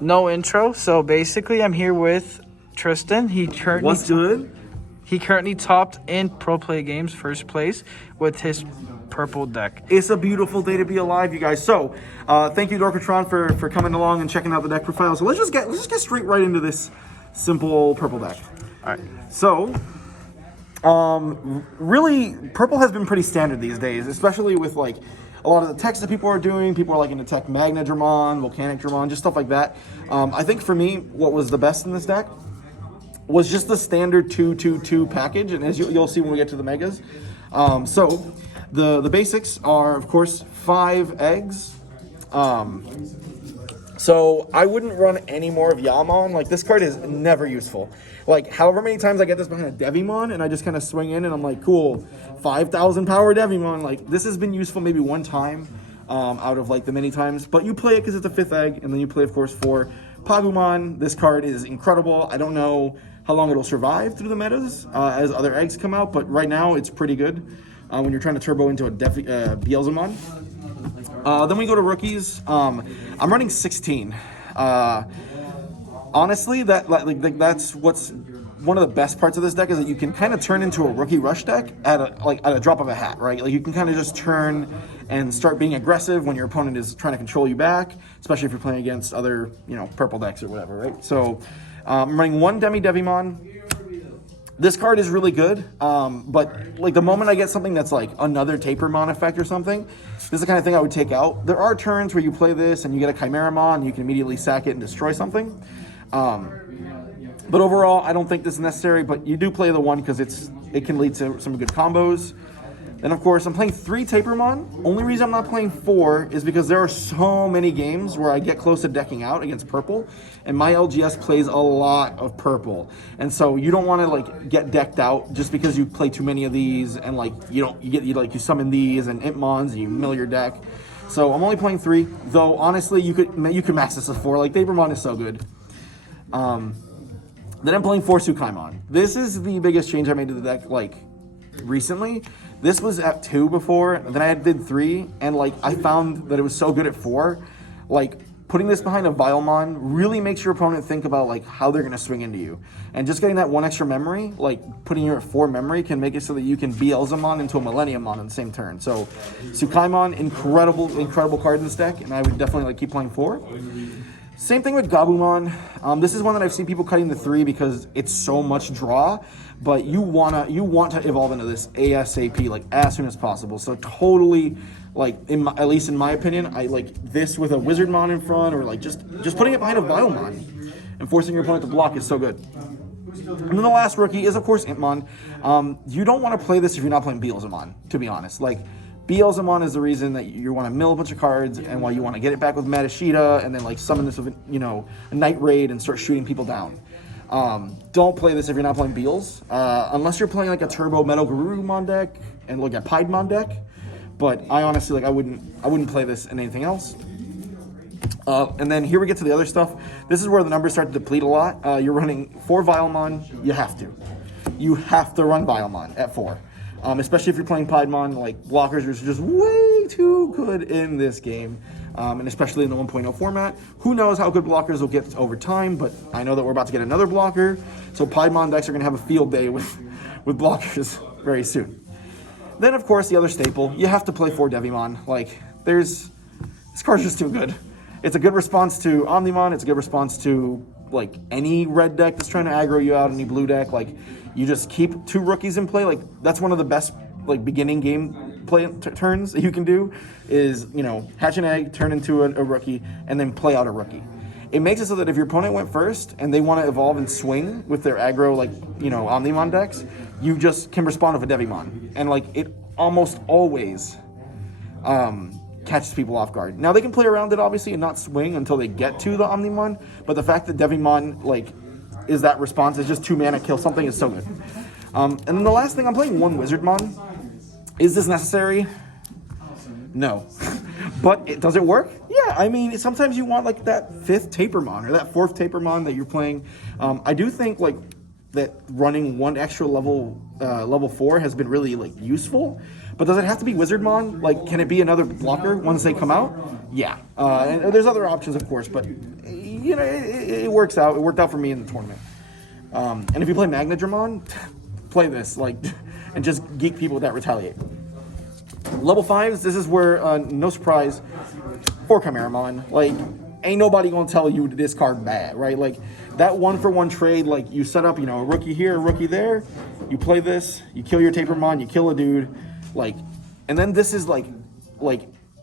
No intro. So basically, I'm here with Tristan. What's good? He currently topped in Pro Play Games first place with his purple deck. It's a beautiful day to be alive, you guys. So, thank you, Dorkatron, for coming along and checking out the deck profile. So let's just get straight right into this simple purple deck. All right. So, really, purple has been pretty standard these days, especially with like a lot of the techs that people are doing. People are like into tech Magna Dramon, Volcanic Dramon, just stuff like that. I think for me, what was the best in this deck was just the standard 2/2/2 package, and as you'll see when we get to the megas. So the basics are, of course, 5 eggs. So I wouldn't run any more of Yamon. Like, this card is never useful. Like, however many times I get this behind a Devimon and I just kind of swing in and I'm like, cool, 5,000 power Devimon. Like, this has been useful maybe one time out of like the many times. But you play it because it's a 5th egg, and then you play, of course, for Pagumon. This card is incredible. I don't know how long it'll survive through the metas as other eggs come out, but right now it's pretty good when you're trying to turbo into a Beelzemon. Then we go to rookies. I'm running 16. Honestly, that's what's one of the best parts of this deck, is that you can kind of turn into a rookie rush deck at a drop of a hat, right? Like, you can kind of just turn and start being aggressive when your opponent is trying to control you back, especially if you're playing against other, purple decks or whatever, right? So I'm running 1 Devimon. This card is really good, but like the moment I get something that's like another Tapermon effect or something, this is the kind of thing I would take out. There are turns where you play this and you get a Chimeramon and you can immediately sack it and destroy something. But overall, I don't think this is necessary, but you do play the 1 because it can lead to some good combos. And of course, I'm playing 3 Tapermon. Only reason I'm not playing 4 is because there are so many games where I get close to decking out against purple, and my LGS plays a lot of purple. And so you don't want to like get decked out just because you play too many of these, and like you summon these and Impmons and you mill your deck. So I'm only playing 3, though honestly you could max this with 4. Like, Tapermon is so good. Then I'm playing 4 Sukaimon. This is the biggest change I made to the deck like recently. This was at 2 before, and then I did 3, and like I found that it was so good at 4. Like, putting this behind a Vilemon really makes your opponent think about like how they're gonna swing into you. And just getting that 1 extra memory, like putting you at 4 memory, can make it so that you can Beelzemon into a Millenniummon in the same turn. So Sukaimon, incredible card in this deck, and I would definitely like keep playing 4. Same thing with Gabumon. This is one that I've seen people cutting to 3 because it's so much draw, but you want to evolve into this ASAP, like as soon as possible. So totally, like at least in my opinion, I like this with a Wizardmon in front, or like just putting it behind a Vilemon and forcing your opponent to block is so good. And then the last rookie is, of course, Impmon. You don't want to play this if you're not playing Beelzemon, to be honest. Like, Beelzemon is the reason that you want to mill a bunch of cards, and why you want to get it back with Matashita, and then like summon this with a Night Raid and start shooting people down. Don't play this if you're not playing Beels, unless you're playing like a Turbo Metal Garurumon deck and like a Piedmon deck. But I honestly I wouldn't play this in anything else. And then here we get to the other stuff. This is where the numbers start to deplete a lot. You're running 4 Vilemon. You have to run Vilemon at 4. Especially if you're playing Piedmon. Like, blockers are just way too good in this game, and especially in the 1.0 format. Who knows how good blockers will get over time, but I know that we're about to get another blocker, so Piedmon decks are going to have a field day with blockers very soon. Then, of course, the other staple, you have to play 4 Devimon. Like, this card's just too good. It's a good response to Omnimon. It's a good response to like any red deck that's trying to aggro you out, any blue deck. Like, you just keep 2 rookies in play. Like, that's one of the best like beginning game play turns that you can do, is hatch an egg, turn into a rookie, and then play out a rookie. It makes it so that if your opponent went first and they want to evolve and swing with their aggro, like Omnimon decks, you just can respond with a Devimon, and like it almost always catches people off guard. Now, they can play around it obviously and not swing until they get to the Omnimon, but the fact that Devimon like is that response, is just 2 mana, kill something, is so good. And then the last thing, I'm playing 1 Wizardmon. Is this necessary? No. But does it work? Yeah, I mean, sometimes you want like that 5th Tapermon or that 4th Tapermon that you're playing. I do think like that running one extra level 4 has been really like useful. But does it have to be Wizardmon? Like, can it be another blocker once they come out? Yeah. And there's other options, of course, but you know, it works out. It worked out for me in the tournament. And if you play Magnadramon, play this, like, and just geek people that retaliate. Level 5s, this is where, no surprise, for Chimeramon, like, ain't nobody gonna tell you this card bad, right? Like, that 1-for-1 trade, like, you set up, you know, a rookie here, a rookie there, you play this, you kill your Tapermon, you kill a dude, like, and then this is like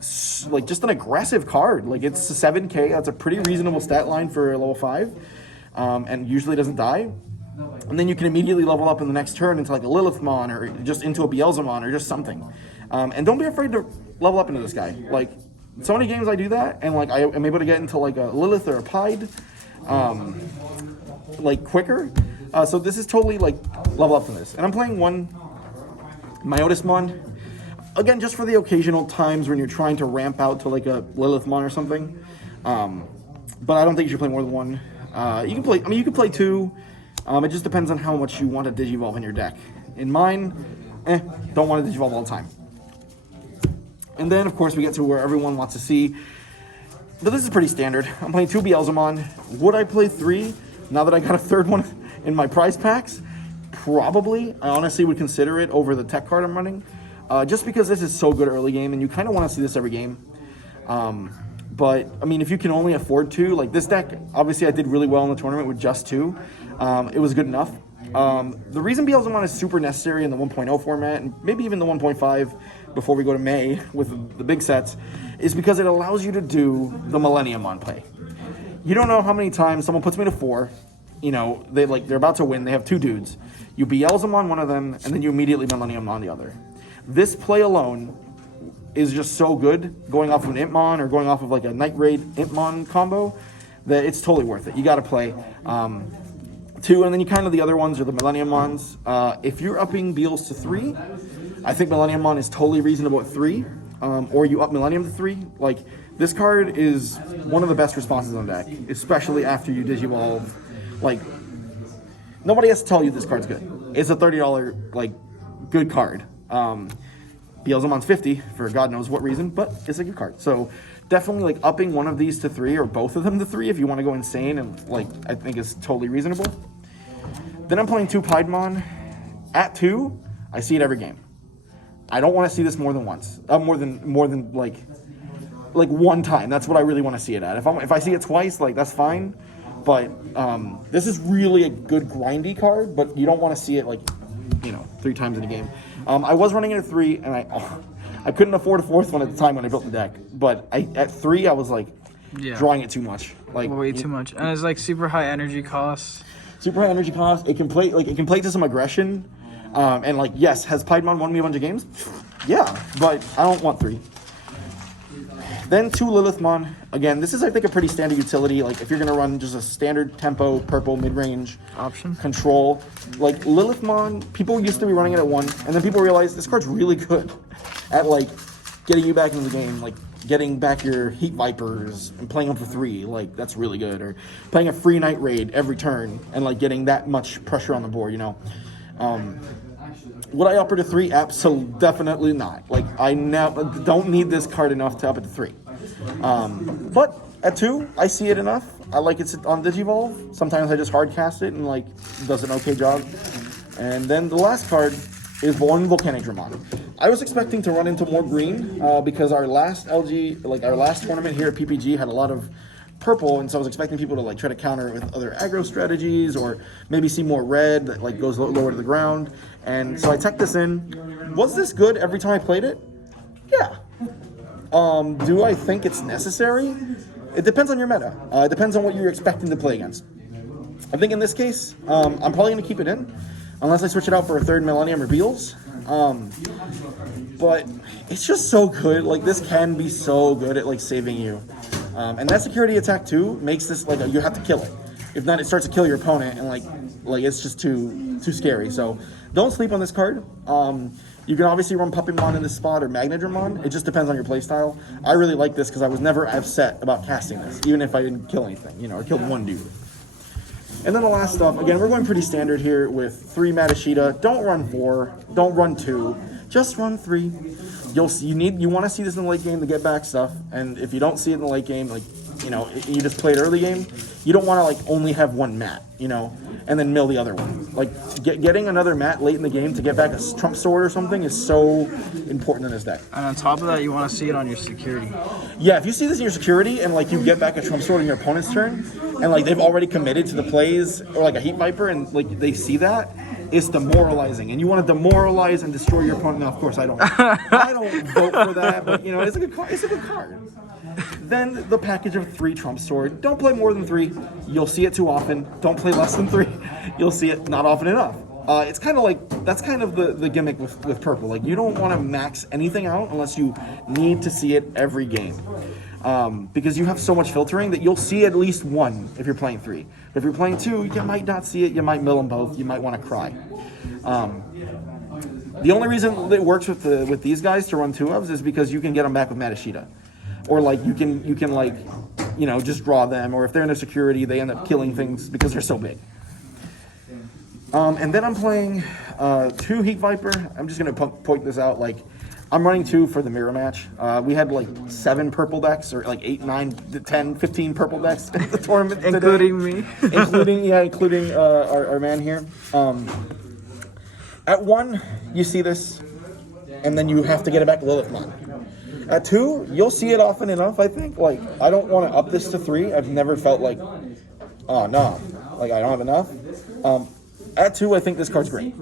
just an aggressive card. Like, it's a 7k, that's a pretty reasonable stat line for level 5, and usually doesn't die. And then you can immediately level up in the next turn into like a Lilithmon or just into a Beelzemon or just something. And don't be afraid to level up into this guy. Like, so many games I do that, and like I am able to get into like a Lilith or a Pied, like quicker. So this is totally like level up to this. And I'm playing one Myotismon. Again, just for the occasional times when you're trying to ramp out to like a Lilithmon or something. But I don't think you should play more than one. You can play, I mean, you can play 2. It just depends on how much you want to Digivolve in your deck. In mine, don't want to Digivolve all the time. And then, of course, we get to where everyone wants to see. But this is pretty standard. I'm playing 2 Beelzemon. Would I play 3 now that I got a 3rd one in my prize packs? Probably. I honestly would consider it over the tech card I'm running. Just because this is so good early game, and you kind of want to see this every game. But, I mean, if you can only afford 2, like this deck, obviously I did really well in the tournament with just 2. It was good enough. The reason Beelzemon is super necessary in the 1.0 format, and maybe even the 1.5 before we go to May with the big sets, is because it allows you to do the Millenniumon play. You don't know how many times someone puts me to 4, you know, they're about to win, they have 2 dudes. You Beelzemon one of them, and then you immediately Millenniumon the other. This play alone is just so good, going off of an Impmon or going off of like a Night Raid Impmon combo, that it's totally worth it. You got to play 2, and then you kind of the other ones are the Millenniumons. If you're upping Beels to 3, I think Millenniumon is totally reasonable at 3, or you up Millennium to 3. Like, this card is one of the best responses on deck, especially after you Digivolve. Like, nobody has to tell you this card's good. It's a $30 like good card. Beelzemon's $50 for God knows what reason, but it's a good card. So definitely like upping one of these to 3 or both of them to 3 if you want to go insane, and like I think is totally reasonable. Then I'm playing 2 Piedmon. At 2, I see it every game. I don't want to see this more than once. More than like one time. That's what I really want to see it at. If I see it twice, like that's fine. But this is really a good grindy card, but you don't want to see it like, you know, 3 times in a game. I was running it at 3, and I couldn't afford a 4th one at the time when I built the deck. But at 3, I was like drawing it too much, like way too much, and it's like super high energy costs. Super high energy cost. It can play to some aggression, and like yes, has Piedmon won me a bunch of games? Yeah, but I don't want 3. Then 2 Lilithmon. Again, this is I think a pretty standard utility. Like if you're gonna run just a standard tempo purple mid-range Option control, like Lilithmon, people used to be running it at 1, and then people realized this card's really good at like getting you back into the game, like getting back your Heat Vipers and playing them for 3. Like that's really good. Or playing a free Night Raid every turn and like getting that much pressure on the board, you know. Would I up it to 3? Absolutely, definitely not. Like I now don't need this card enough to up it to 3. But at 2, I see it enough. I like it on Digivolve. Sometimes I just hard cast it and like does an okay job. And then the last card is one Volcanic Dramon. I was expecting to run into more green because our last tournament here at PPG had a lot of purple, and so I was expecting people to like try to counter it with other aggro strategies, or maybe see more red that like goes lower to the ground. And so I teched this in. Was this good every time I played it? Yeah. Do I think it's necessary? It depends on your meta. It depends on what you're expecting to play against. I think in this case, I'm probably going to keep it in, unless I switch it out for a 3rd Millennium or Beels. But it's just so good. Like this can be so good at like saving you. And that security attack too makes this like you have to kill it. If not, it starts to kill your opponent, and like it's just too scary. So don't sleep on this card. You can obviously run Puppymon in this spot or Magnadramon. It just depends on your playstyle. I really like this because I was never upset about casting this, even if I didn't kill anything, you know, or killed one dude. And then the last stuff, again, we're going pretty standard here with 3 Matashita. Don't run 4. Don't run 2. Just run 3. You want to see this in the late game to get back stuff. And if you don't see it in the late game, like, you know, you just played early game, you don't want to, like, only have 1 mat, you know, and then mill the other one. Like, getting another mat late in the game to get back a trump sword or something is so important in this deck. And on top of that, you want to see it on your security. Yeah, if you see this in your security and, like, you get back a trump sword in your opponent's turn, and, like, they've already committed to the plays, or, like, a Heat Viper, and, like, they see that, it's demoralizing. And you want to demoralize and destroy your opponent. Now, of course, I don't vote for that, but, you know, it's a good card. Then the package of 3 trump sword. Don't play more than 3. You'll see it too often. Don't play less than 3. You'll see it not often enough. It's kind of like, that's kind of the gimmick with purple. Like, you don't want to max anything out unless you need to see it every game. Because you have so much filtering that you'll see at least 1 if you're playing 3. But if you're playing 2, you might not see it. You might mill them both. You might want to cry. The only reason it works with these guys to run 2 ofs is because you can get them back with Matashita. Or, like, you can like, you know, just draw them. Or if they're in their security, they end up killing things because they're so big. And then I'm playing 2 Heat Viper. I'm just going to point this out. Like, I'm running 2 for the mirror match. We had, like, 7 purple decks, or, like, 8, 9, 10, 15 purple decks in the tournament today. Including me. including our man here. At 1, you see this, and then you have to get it back Lilithmon. At 2, you'll see it often enough, I think. Like, I don't want to up this to 3. I've never felt like, oh, no, like, I don't have enough. At 2, I think this card's great.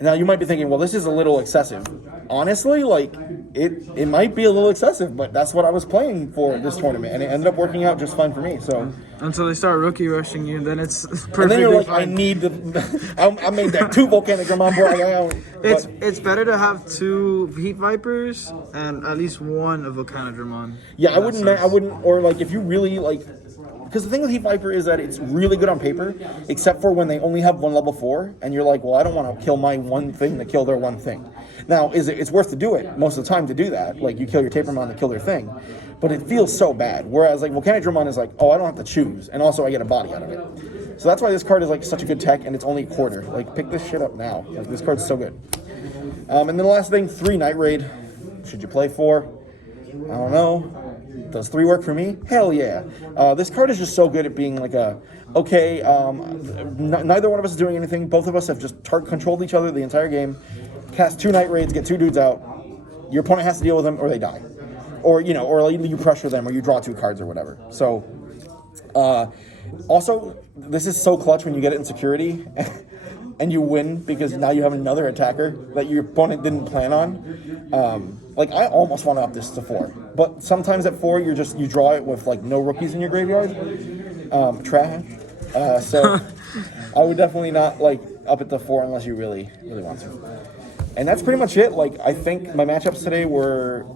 Now, you might be thinking, well, this is a little excessive. Honestly, like, it might be a little excessive, but that's what I was playing for this tournament, and it ended up working out just fine for me, so. Until they start rookie rushing you, then it's perfectly And then you're like, fine. I need the, I made that 2 Volcanic Dramon, bro. It's better to have 2 Heat Vipers and at least 1 of Volcanodramon. Yeah, I wouldn't, or like, if you really, like, because the thing with Heat Viper is that it's really good on paper, except for when they only have 1 level 4, and you're like, well, I don't want to kill my 1 thing to kill their 1 thing. Now, it's worth to do it most of the time to do that. Like, you kill your Tapermon to kill their thing. But it feels so bad. Whereas, like, Volcanic Dramon is like, oh, I don't have to choose. And also, I get a body out of it. So that's why this card is, like, such a good tech, and it's only a quarter. Like, pick this shit up now. Like, this card's so good. And then the last thing, 3 Night Raid. Should you play 4? I don't know. Does 3 work for me? Hell yeah. This card is just so good at being like neither one of us is doing anything. Both of us have just controlled each other the entire game. Cast 2 Night Raids, get 2 dudes out. Your opponent has to deal with them or they die. Or, you know, or you pressure them or you draw 2 cards or whatever. So, also, this is so clutch when you get it in security and you win because now you have another attacker that your opponent didn't plan on. Like, I almost want to up this to 4. But sometimes at 4, you draw it with, like, no rookies in your graveyard. Trash. So I would definitely not, like, up it to 4 unless you really, really want to. And that's pretty much it. Like, I think my matchups today were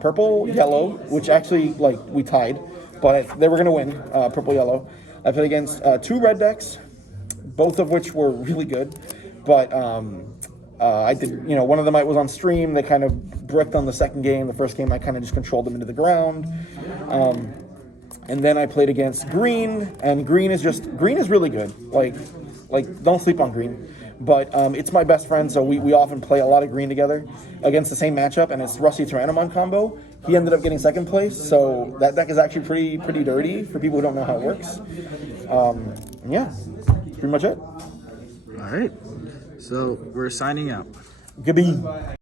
purple, yellow, which actually, like, we tied. But they were going to win, purple, yellow. I played against 2 red decks, both of which were really good. But I did, you know, one of them was on stream. They kind of bricked on the second game. The first game, I kind of just controlled them into the ground. And then I played against green, and green is really good. Like don't sleep on green. But it's my best friend, so we often play a lot of green together against the same matchup, and it's Rusty Tyrannomon combo. He ended up getting 2nd place, so that deck is actually pretty dirty for people who don't know how it works. Yeah, pretty much it. All right. So we're signing out. Goodbye.